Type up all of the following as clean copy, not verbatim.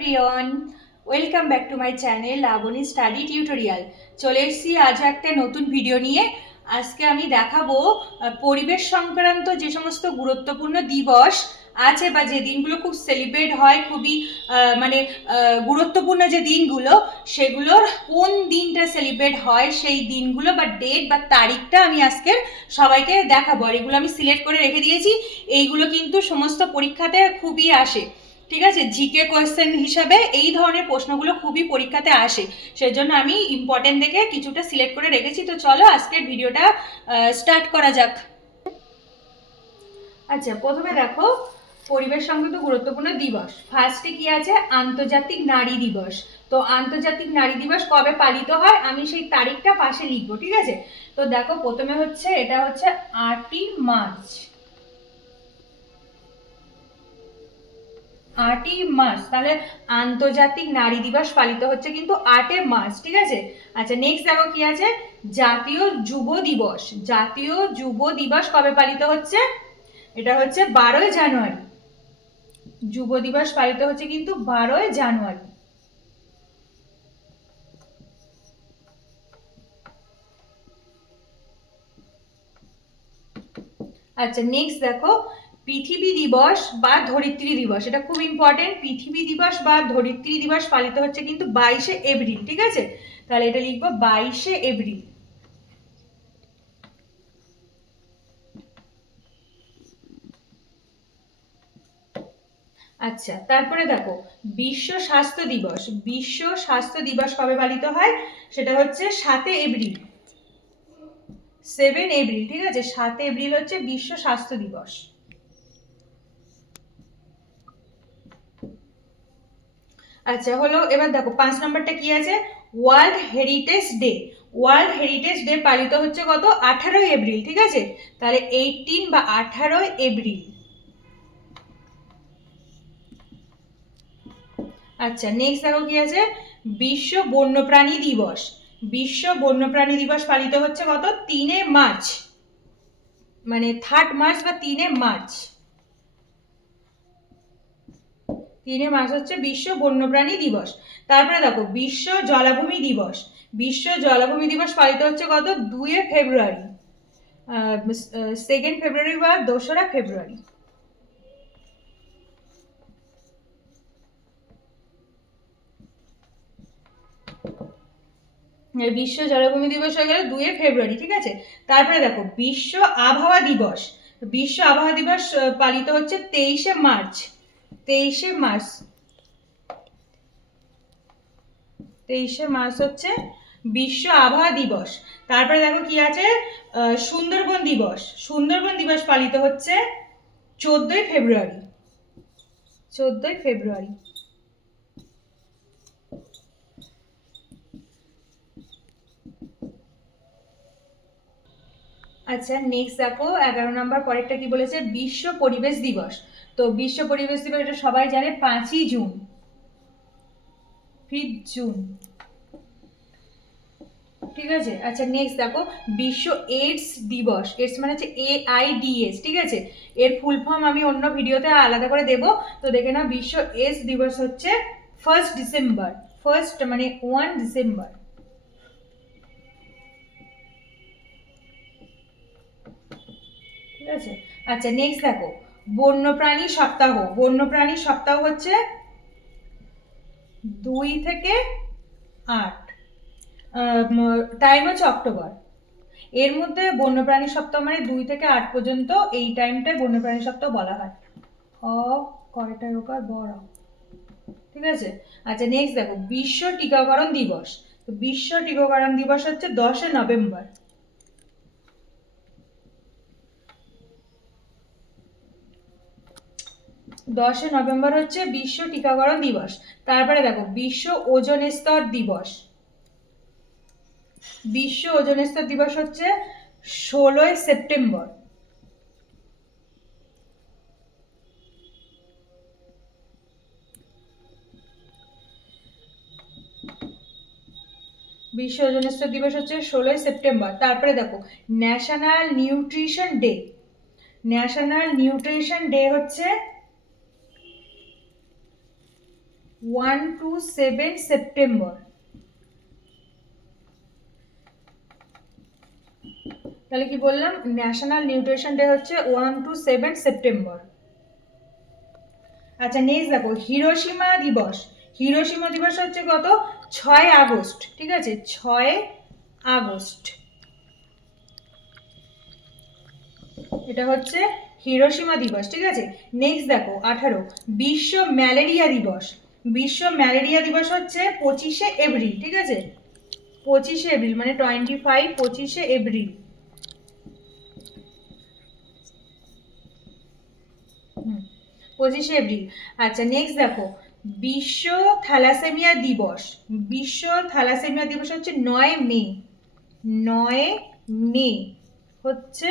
Everyone, welcome back to my channel Labani study tutorial. চলে এসেছি আজ একটা নতুন ভিডিও নিয়ে। আজকে আমি দেখাবো পরিবেশ সংক্রান্ত যে সমস্ত গুরুত্বপূর্ণ দিবস আছে বা যে দিনগুলো খুব সেলিব্রেট হয়, খুবই গুরুত্বপূর্ণ যে দিনগুলো, সেগুলোর কোন দিনটা সেলিব্রেট হয় সেই দিনগুলো বা ডেট বা তারিখটা আমি আজকের সবাইকে দেখাবো। আর এগুলো আমি সিলেক্ট করে রেখে দিয়েছি। এইগুলো কিন্তু সমস্ত পরীক্ষাতে খুবই আসে, ঠিক আছে। জিকে কোয়েশ্চেন হিসাবে এই ধরনের প্রশ্নগুলো খুবই পরীক্ষাতে আসে, সেজন্য আমি ইম্পর্টেন্ট দেখে কিছুটা সিলেক্ট করে রেখেছি। তো চলো আজকের ভিডিওটা স্টার্ট করা যাক। আচ্ছা, প্রথমে দেখো পরিবেশ সংক্রান্ত গুরুত্বপূর্ণ দিবস। ফার্স্টে কি আছে? আন্তর্জাতিক নারী দিবস। তো আন্তর্জাতিক নারী দিবস কবে পালিত হয় আমি সেই তারিখটা পাশে লিখবো, ঠিক আছে। তো দেখো প্রথমে হচ্ছে এটা হচ্ছে 8ই মার্চ। 8ই মার্চ, তাহলে আন্তর্জাতিক নারী দিবস পালিত হচ্ছে কিন্তু 8 মার্চ, ঠিক আছে। আচ্ছা, নেক্সট দেখো কি আছে? জাতীয় যুব দিবস। জাতীয় যুব দিবস কবে পালিত হচ্ছে? এটা হচ্ছে 12ই জানুয়ারি। যুব দিবস পালিত হচ্ছে কিন্তু 12ই জানুয়ারি। আচ্ছা, নেক্সট দেখো পৃথিবী দিবস বা ধরিত্রী দিবস। এটা খুব ইম্পর্টেন্ট। পৃথিবী দিবস বা ধরিত্রী দিবস পালিত হচ্ছে কিন্তু 22শে এপ্রিল, ঠিক আছে। তাহলে এটা লিখবো 22শে এপ্রিল। আচ্ছা, তারপরে দেখো বিশ্ব স্বাস্থ্য দিবস। বিশ্ব স্বাস্থ্য দিবস কবে পালিত হয়? সেটা হচ্ছে 7 এপ্রিল। 7 এপ্রিল, ঠিক আছে। 7 এপ্রিল হচ্ছে বিশ্ব স্বাস্থ্য দিবস। আচ্ছা হলো, এবার দেখো 5 নম্বরটা কি আছে? World heritage day. World heritage day পালিত হচ্ছে কত? 18 এপ্রিল, ঠিক আছে। তাহলে 18 বা 18 এপ্রিল। আচ্ছা, নেক্সট দেখো কি আছে? বিশ্ব বন্যপ্রাণী দিবস। বিশ্ব বন্যপ্রাণী দিবস পালিত হচ্ছে কত? 3 মার্চ, মানে 3 মার্চ বা 3 মার্চ। 3 মার্চ হচ্ছে বিশ্ব বন্যপ্রাণী দিবস। তারপরে দেখো বিশ্ব জলাভূমি দিবস। বিশ্ব জলাভূমি দিবস পালিত হচ্ছে কত? 2 ফেব্রুয়ারি। 2 ফেব্রুয়ারি বা 2রা ফেব্রুয়ারি। বিশ্ব জলাভূমি দিবস হয়ে গেল 2 ফেব্রুয়ারি, ঠিক আছে। তারপরে দেখো বিশ্ব আবহাওয়া দিবস। বিশ্ব আবহাওয়া দিবস পালিত হচ্ছে 23 মার্চ। 23 মার্চ। 23 মার্চ হচ্ছে বিশ্ব আবহাওয়া দিবস। তারপরে দেখো কি আছে? সুন্দরবন দিবস। সুন্দরবন দিবস পালিত হচ্ছে 14 ফেব্রুয়ারি। 14 ফেব্রুয়ারি। আচ্ছা, নেক্সট দেখো 11 নম্বর পরেরটা কি বলেছে? বিশ্ব পরিবেশ দিবস। তো বিশ্ব পরিবেশ দিবস এটা সবাই জানে, 5ই জুন। 5 জুন, ঠিক আছে। আচ্ছা, নেক্সট দেখো বিশ্ব এইডস দিবস। এইডস মানে হচ্ছে AIDS, ঠিক আছে। এর ফুল ফর্ম আমি অন্য ভিডিওতে আলাদা করে দেব, তো দেখে নাও। বিশ্ব এইডস দিবস হচ্ছে 1 ডিসেম্বর। 1 মানে 1 ডিসেম্বর, ঠিক আছে। আচ্ছা, নেক্সট দেখো বন্যপ্রাণী সপ্তাহ। বন্যপ্রাণী সপ্তাহ হচ্ছে 2 থেকে 8, টাইম হচ্ছে অক্টোবর। এর মধ্যে বন্যপ্রাণী সপ্তাহ মানে 2 থেকে 8 পর্যন্ত এই টাইমটায় বন্যপ্রাণী সপ্তাহ বলা হয়। কয়টা রোকার বড়, ঠিক আছে। আচ্ছা, নেক্সট দেখো বিশ্ব টিকাকরণ দিবস। তো বিশ্ব টিকাকরণ দিবস হচ্ছে 10 নভেম্বর। 10 নভেম্বর হচ্ছে বিশ্ব টিকাকরণ দিবস। তারপরে দেখো বিশ্ব ওজোন স্তর দিবস। বিশ্ব ওজোন স্তর দিবস হচ্ছে 16 সেপ্টেম্বর। বিশ্ব ওজোন স্তর দিবস হচ্ছে 16 সেপ্টেম্বর। তারপরে দেখো national nutrition day. National nutrition day হচ্ছে 1 to 7 সেপ্টেম্বর। তাহলে কি বললাম, ন্যাশনাল নিউট্রিশন ডে হচ্ছে 1 to 7 সেপ্টেম্বর। আচ্ছা নেক্সট দেখো হিরোশিমা দিবস। হিরোশিমা দিবস হচ্ছে কত, 6 আগস্ট, ঠিক আছে, 6 আগস্ট, এটা হচ্ছে হিরোশিমা দিবস, ঠিক আছে। নেক্সট দেখো 18 বিশ্ব ম্যালেরিয়া দিবস। বিশ্ব ম্যালেরিয়া দিবস হচ্ছে 25শে এপ্রিল, ঠিক আছে, 25শে এপ্রিল মানে 25, 25শে এপ্রিল। পঁচিশে এপ্রিল। আচ্ছা নেক্সট দেখো বিশ্ব থ্যালাসেমিয়া দিবস। বিশ্ব থ্যালাসেমিয়া দিবস হচ্ছে 9 মে, 9 মে হচ্ছে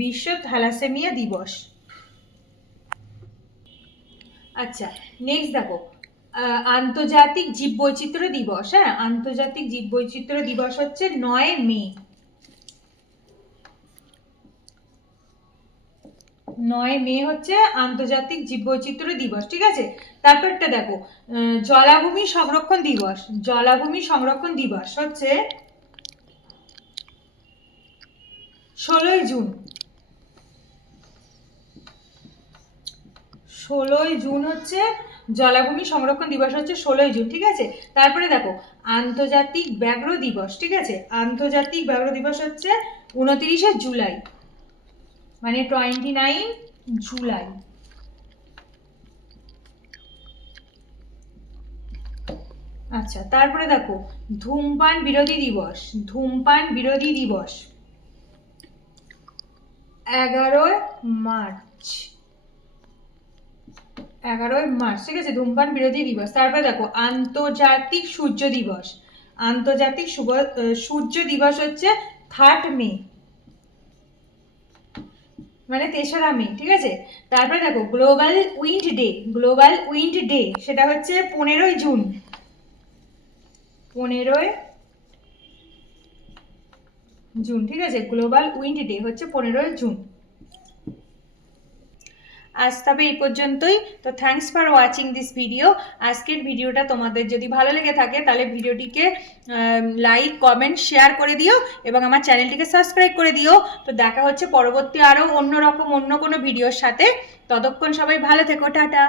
বিশ্ব থ্যালাসেমিয়া দিবস। আচ্ছা নেক্সট দেখো আন্তর্জাতিক জীববৈচিত্র্য দিবস। হ্যাঁ, আন্তর্জাতিক জীববৈচিত্র্য দিবস হচ্ছে 9 মে, 9 মে হচ্ছে আন্তর্জাতিক জীববৈচিত্র্য দিবস, ঠিক আছে। তারপরটা দেখো জলাভূমি সংরক্ষণ দিবস। জলাভূমি সংরক্ষণ দিবস হচ্ছে 16ই জুন, 16ই জুন হচ্ছে জলাভূমি সংরক্ষণ দিবস হচ্ছে 16ই জুন, ঠিক আছে। তারপরে দেখো আন্তর্জাতিক ব্যাঘ্র দিবস, ঠিক আছে, আন্তর্জাতিক ব্যাঘ্র দিবস হচ্ছে 29শে জুলাই মানে 29 জুলাই। আচ্ছা তারপরে দেখো ধূমপান বিরোধী দিবস। ধূমপান বিরোধী দিবস 11 মার্চ, 11 মার্চ, ঠিক আছে, ধূমপান বিরোধী দিবস। তারপরে দেখো আন্তর্জাতিক সূর্য দিবস। আন্তর্জাতিক সূর্য দিবস হচ্ছে 3 মে মানে 3রা মে, ঠিক আছে। তারপরে দেখো global wind day. Global wind day সেটা হচ্ছে 15ই জুন, 15ই জুন, ঠিক আছে, গ্লোবাল উইন্ড ডে হচ্ছে 15ই জুন। আজ তবে এই পর্যন্তই। তো thanks for watching this video. আজকের ভিডিওটা তোমাদের যদি ভালো লেগে থাকে তাহলে ভিডিওটিকে লাইক, কমেন্ট, শেয়ার করে দিও এবং আমার চ্যানেলটিকে সাবস্ক্রাইব করে দিও। তো দেখা হচ্ছে পরবর্তী আরও অন্যরকম অন্য কোনো ভিডিওর সাথে। ততক্ষণ সবাই ভালো থেকো, টাটা।